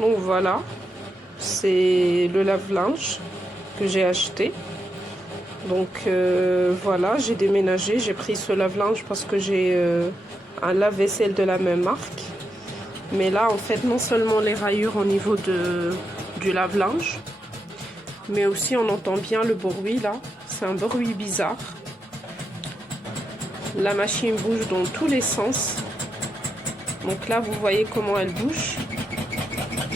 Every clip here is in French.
Donc voilà, c'est le lave-linge que j'ai acheté. Donc voilà, j'ai déménagé, j'ai pris ce lave-linge parce que j'ai un lave-vaisselle de la même marque. Mais là, en fait, non seulement les rayures au niveau du lave-linge, mais aussi on entend bien le bruit là. C'est un bruit bizarre. La machine bouge dans tous les sens. Donc là, vous voyez comment elle bouge.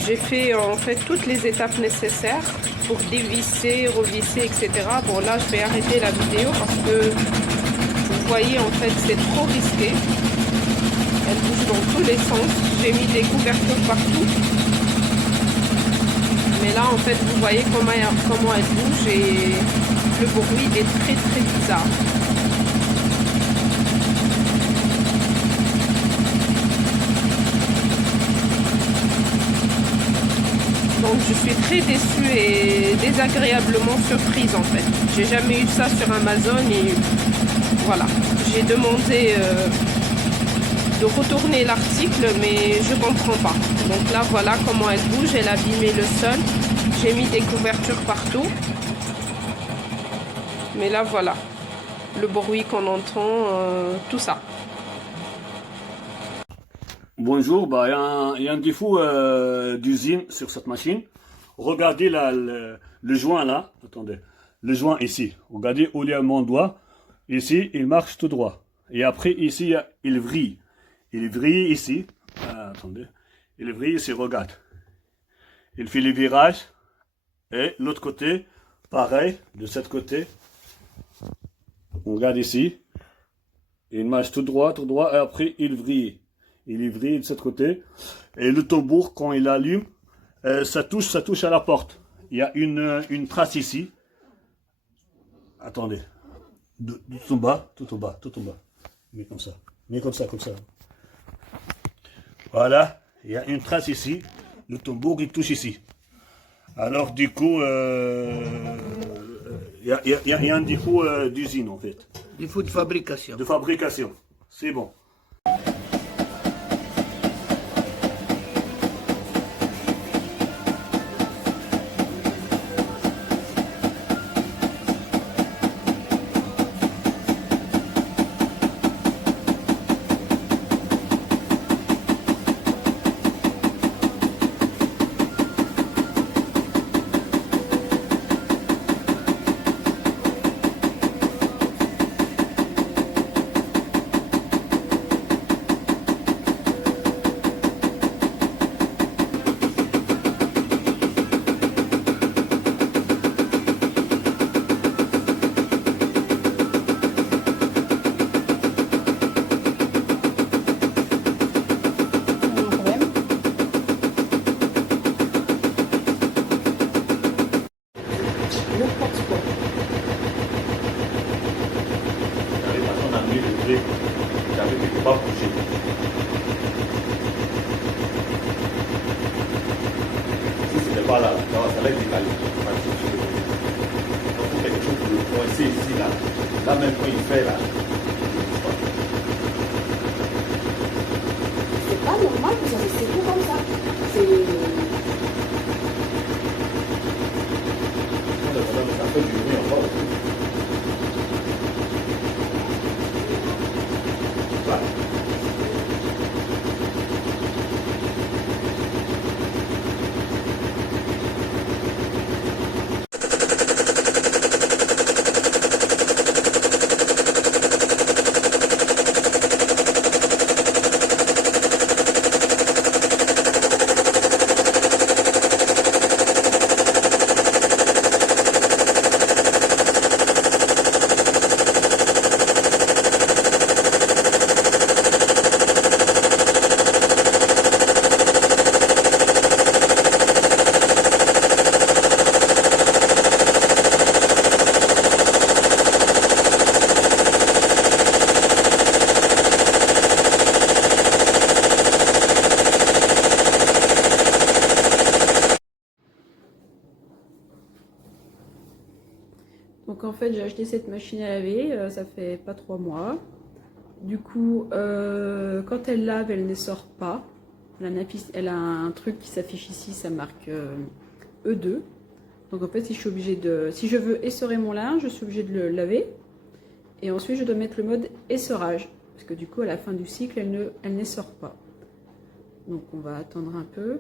J'ai fait en fait toutes les étapes nécessaires pour dévisser, revisser, etc. Bon là, je vais arrêter la vidéo parce que vous voyez en fait c'est trop risqué. Elle bouge dans tous les sens. J'ai mis des couvertures partout. Mais là en fait vous voyez comment elle bouge et le bruit est très très bizarre. Donc je suis très déçue et désagréablement surprise en fait. J'ai jamais eu ça sur Amazon et voilà. J'ai demandé de retourner l'article mais je comprends pas. Donc là voilà comment elle bouge, elle a abîmé le sol. J'ai mis des couvertures partout. Mais là voilà, le bruit qu'on entend, tout ça. Bonjour, il y a un défaut d'usine sur cette machine. Regardez là, le joint là, attendez, le joint ici. Regardez où il y a mon doigt, ici il marche tout droit. Et après ici il vrille. Il vrille ici, attendez, il vrille ici, regarde. Il fait les virages et l'autre côté, pareil, de ce côté. On regarde ici, il marche tout droit et après il vrille. Il est vrillé de ce côté. Et le tambour, quand il allume, ça touche à la porte. Il y a une trace ici. attendez. Tout en bas, tout en bas, tout en bas. Mais comme ça. Mais comme ça, comme ça. Voilà. Il y a une trace ici. Le tombeau qui touche ici. Alors du coup, il y a un défaut d'usine en fait. Défaut de fabrication. De fabrication. C'est bon. J'avais quelque part bougé. Si ce n'est pas là, ça va être décalé. Donc, il faut quelque chose de coincé ici, là. Là, même quand il fait là. C'est pas normal que ça se secoue comme ça. C'est. Ça fait du bruit encore. Voilà. Donc en fait j'ai acheté cette machine à laver, ça fait pas 3 mois. Du coup quand elle lave elle ne sort pas. Elle a un truc qui s'affiche ici, ça marque E2. Donc en fait si je veux essorer mon linge, je suis obligée de le laver. Et ensuite je dois mettre le mode essorage. Parce que du coup à la fin du cycle elle n'essore pas. Donc on va attendre un peu.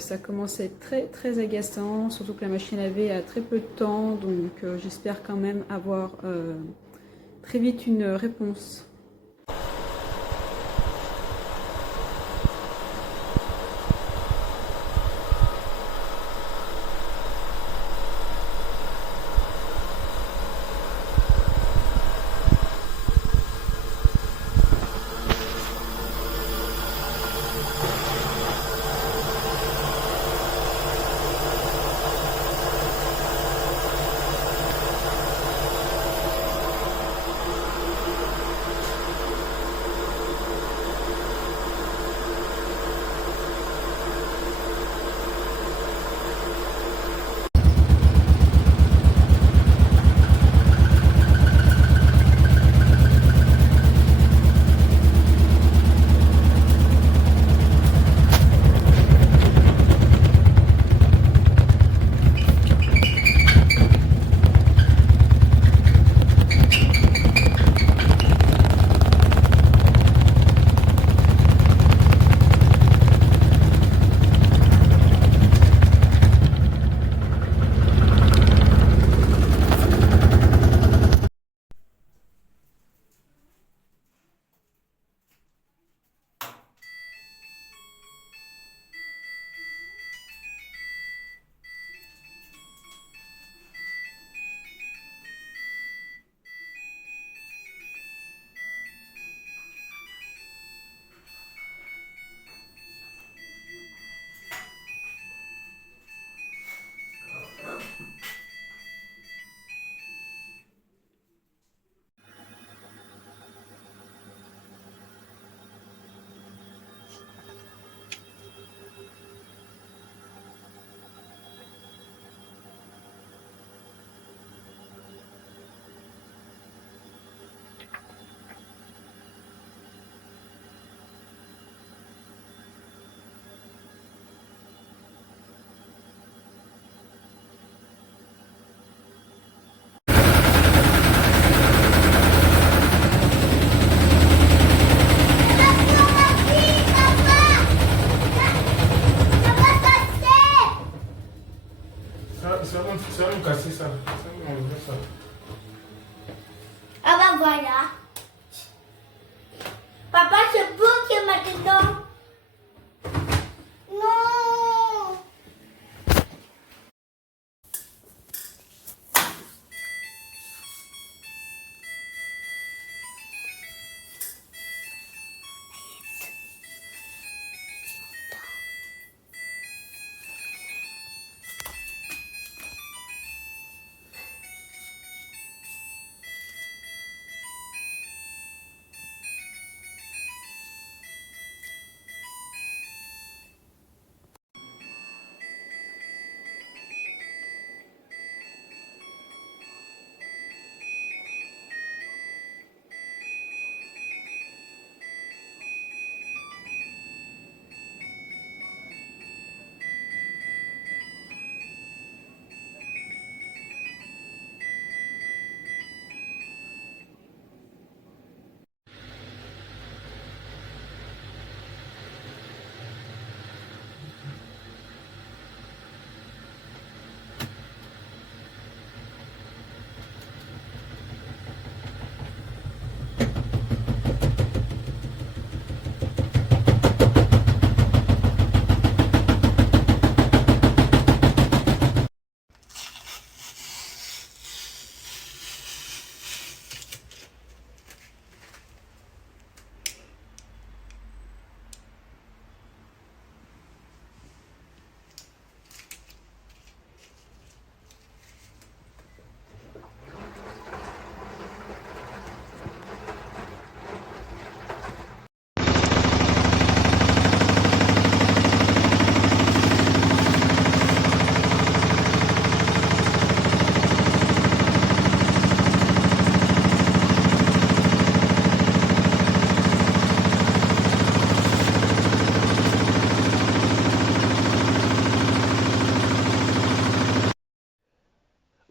Ça commence à être très très agaçant, surtout que la machine à laver a très peu de temps, donc j'espère quand même avoir très vite une réponse. va nous casser ça. Ça va nous enlever ça. Ah bah voilà. Papa, c'est beau qui est maintenant. Non.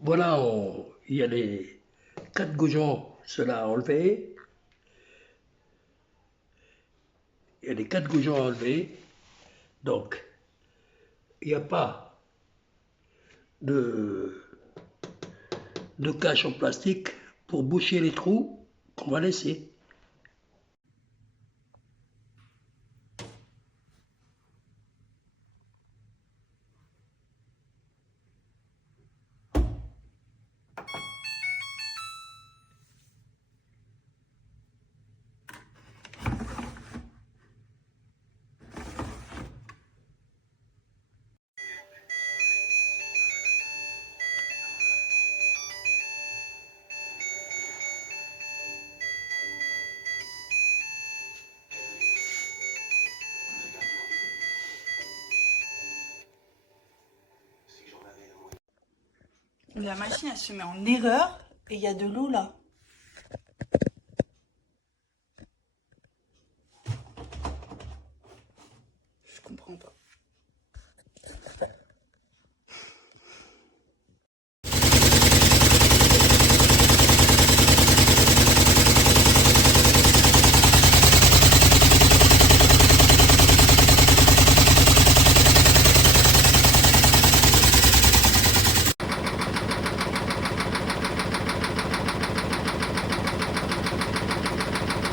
Voilà, il y a les 4 goujons, ceux-là à enlever. Il y a les 4 goujons à enlever. Donc, il n'y a pas de cache en plastique pour boucher les trous qu'on va laisser. La machine, elle se met en erreur et il y a de l'eau là. Je comprends pas.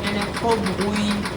Elle est trop bruit.